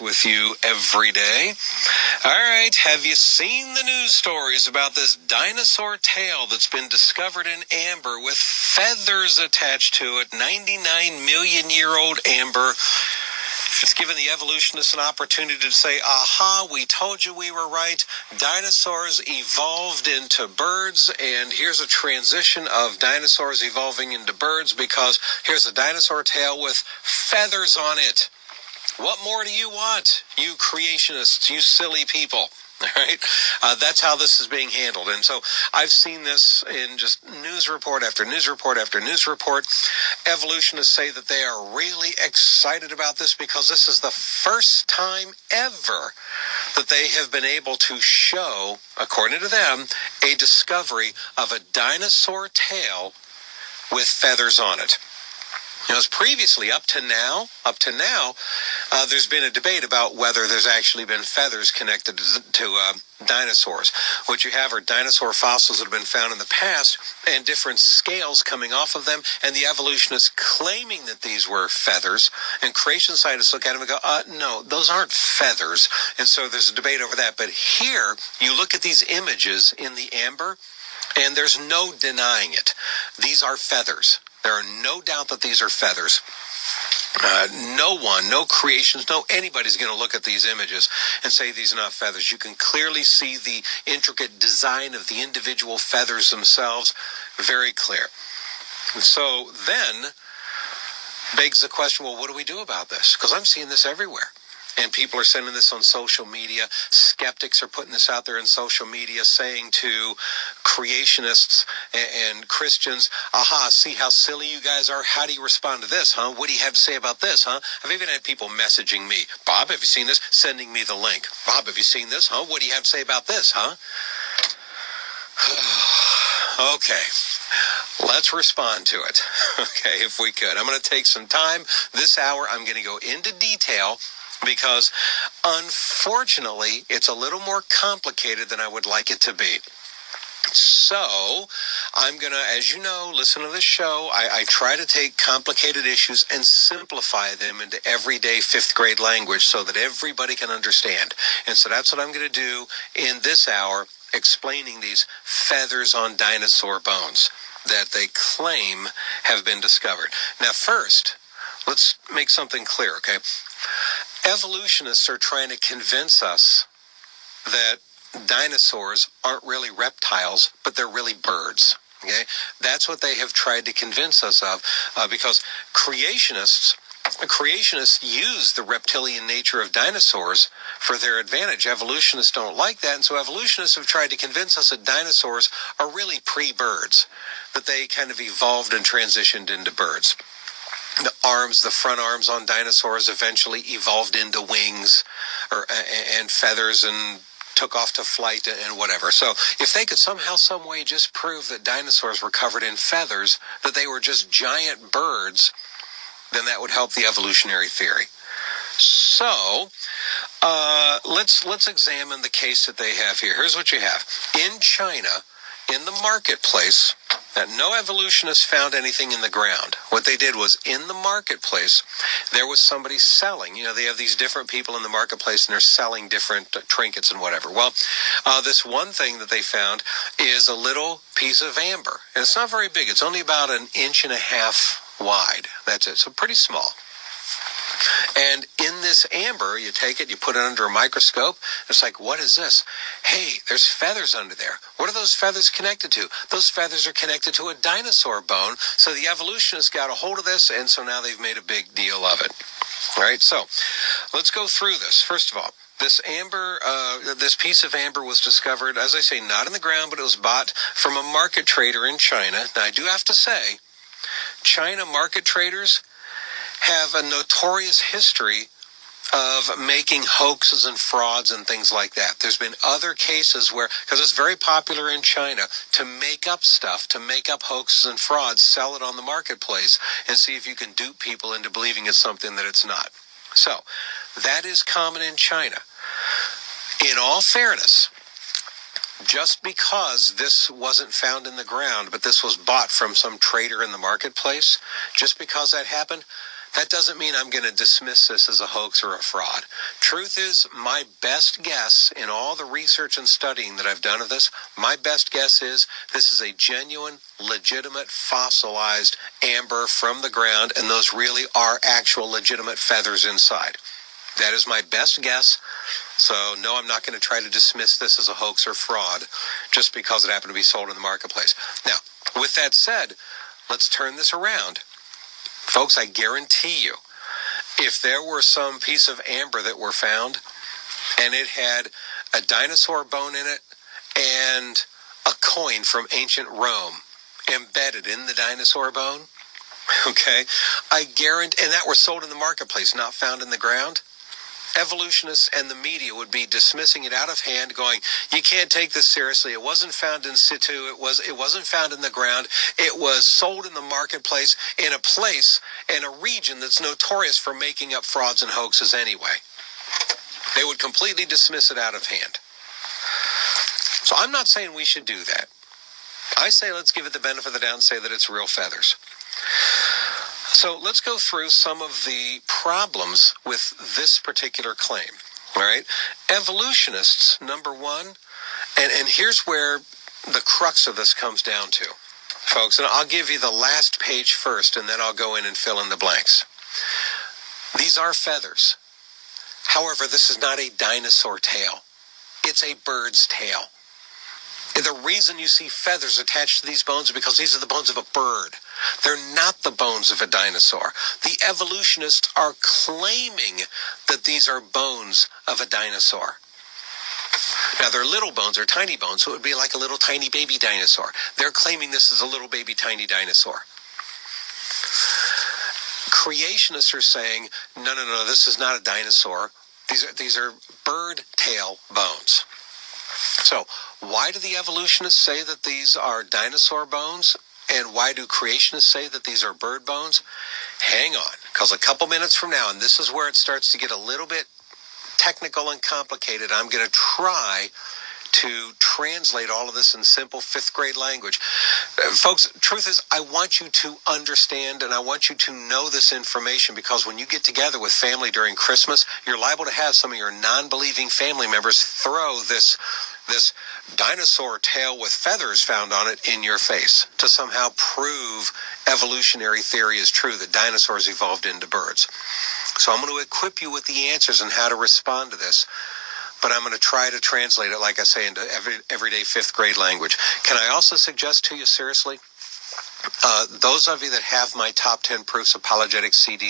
with you every day. All right, have you seen the news stories about this dinosaur tail that's been discovered in amber with feathers attached to it? 99-million-year-old amber. It's given the evolutionists an opportunity to say, aha, we told you we were right. Dinosaurs evolved into birds, and here's a transition of dinosaurs evolving into birds because here's a dinosaur tail with feathers on it. What more do you want, you creationists, you silly people? All right, that's how this is being handled. And so I've seen this in just news report after news report after news report. Evolutionists say that they are really excited about this because this is the first time ever that they have been able to show, according to them, a discovery of a dinosaur tail with feathers on it. You know, as previously, up to now, there's been a debate about whether there's actually been feathers connected to dinosaurs. What you have are dinosaur fossils that have been found in the past and different scales coming off of them, and the evolutionists claiming that these were feathers, and creation scientists look at them and go, no, those aren't feathers. And so there's a debate over that. But here, you look at these images in the amber, and there's no denying it. These are feathers. There are no doubt that these are feathers. No creations, anybody's going to look at these images and say these are not feathers. You can clearly see the intricate design of the individual feathers themselves, very clear. So then begs the question, well, what do we do about this? Because I'm seeing this everywhere. And people are sending this on social media. Skeptics are putting this out there in social media saying to creationists and Christians, aha, see how silly you guys are? How do you respond to this, huh? What do you have to say about this, huh? I've even had people messaging me, Bob, have you seen this? Sending me the link. Bob, have you seen this, huh? What do you have to say about this, huh? Okay. Let's respond to it. Okay, if we could. I'm going to take some time. This hour, I'm going to go into detail because, unfortunately, it's a little more complicated than I would like it to be. So, I'm going to, as you know, listen to this show. I try to take complicated issues and simplify them into everyday fifth grade language so that everybody can understand. And so that's what I'm going to do in this hour, explaining these feathers on dinosaur bones that they claim have been discovered. Now, first, let's make something clear, okay? Evolutionists are trying to convince us that dinosaurs aren't really reptiles, but they're really birds. Okay, that's what they have tried to convince us of, because creationists use the reptilian nature of dinosaurs for their advantage. Evolutionists don't like that, and so evolutionists have tried to convince us that dinosaurs are really pre-birds, that they kind of evolved and transitioned into birds. The arms, the front arms on dinosaurs eventually evolved into wings and feathers and took off to flight and whatever. So if they could somehow, some way just prove that dinosaurs were covered in feathers, that they were just giant birds, then that would help the evolutionary theory. So let's examine the case that they have here. Here's what you have. In China, in the marketplace, that no evolutionists found anything in the ground. What they did was, in the marketplace, there was somebody selling. You know, they have these different people in the marketplace, and they're selling different trinkets and whatever. Well, this one thing that they found is a little piece of amber. And it's not very big. It's only about 1.5 inches wide. That's it. So pretty small. And in this amber, you take it, you put it under a microscope. It's like, what is this? Hey, there's feathers under there. What are those feathers connected to? Those feathers are connected to a dinosaur bone. So the evolutionists got a hold of this, and so now they've made a big deal of it. All right, so let's go through this. First of all, this amber, this piece of amber was discovered, as I say, not in the ground, but it was bought from a market trader in China. Now, I do have to say, China market traders have a notorious history of making hoaxes and frauds and things like that. There's been other cases where, because it's very popular in China to make up stuff, to make up hoaxes and frauds, sell it on the marketplace, and see if you can dupe people into believing it's something that it's not. So, that is common in China. In all fairness, just because this wasn't found in the ground, but this was bought from some trader in the marketplace, just because that happened, that doesn't mean I'm going to dismiss this as a hoax or a fraud. Truth is, my best guess in all the research and studying that I've done of this, my best guess is this is a genuine, legitimate, fossilized amber from the ground, and those really are actual legitimate feathers inside. That is my best guess. So, no, I'm not going to try to dismiss this as a hoax or fraud just because it happened to be sold in the marketplace. Now, with that said, let's turn this around. Folks, I guarantee you, if there were some piece of amber that were found and it had a dinosaur bone in it and a coin from ancient Rome embedded in the dinosaur bone, okay, I guarantee, and that were sold in the marketplace, not found in the ground, evolutionists and the media would be dismissing it out of hand, going, you can't take this seriously. It wasn't found in situ. It wasn't found in the ground. It was sold in the marketplace in a place, in a region that's notorious for making up frauds and hoaxes anyway. They would completely dismiss it out of hand. So I'm not saying we should do that. I say let's give it the benefit of the doubt and say that it's real feathers. So let's go through some of the problems with this particular claim. All right. Evolutionists, number one, and here's where the crux of this comes down to, folks, and I'll give you the last page first, and then I'll go in and fill in the blanks. These are feathers. However, this is not a dinosaur tail. It's a bird's tail. The reason you see feathers attached to these bones is because these are the bones of a bird. They're not the bones of a dinosaur. The evolutionists are claiming that these are bones of a dinosaur. Now, they're little bones, they're tiny bones, so it would be like a little tiny baby dinosaur. They're claiming this is a little baby tiny dinosaur. Creationists are saying, no, this is not a dinosaur. These are bird tail bones. So, why do the evolutionists say that these are dinosaur bones? And why do creationists say that these are bird bones? Hang on, because a couple minutes from now, and this is where it starts to get a little bit technical and complicated, I'm going to try to translate all of this in simple fifth grade language. Folks, truth is, I want you to understand and I want you to know this information, because when you get together with family during Christmas, you're liable to have some of your non-believing family members throw this dinosaur tail with feathers found on it in your face to somehow prove evolutionary theory is true, that dinosaurs evolved into birds. So I'm going to equip you with the answers on how to respond to this, but I'm going to try to translate it, like I say, into everyday fifth grade language. Can I also suggest to you, seriously, those of you that have my top 10 proofs apologetics CDs,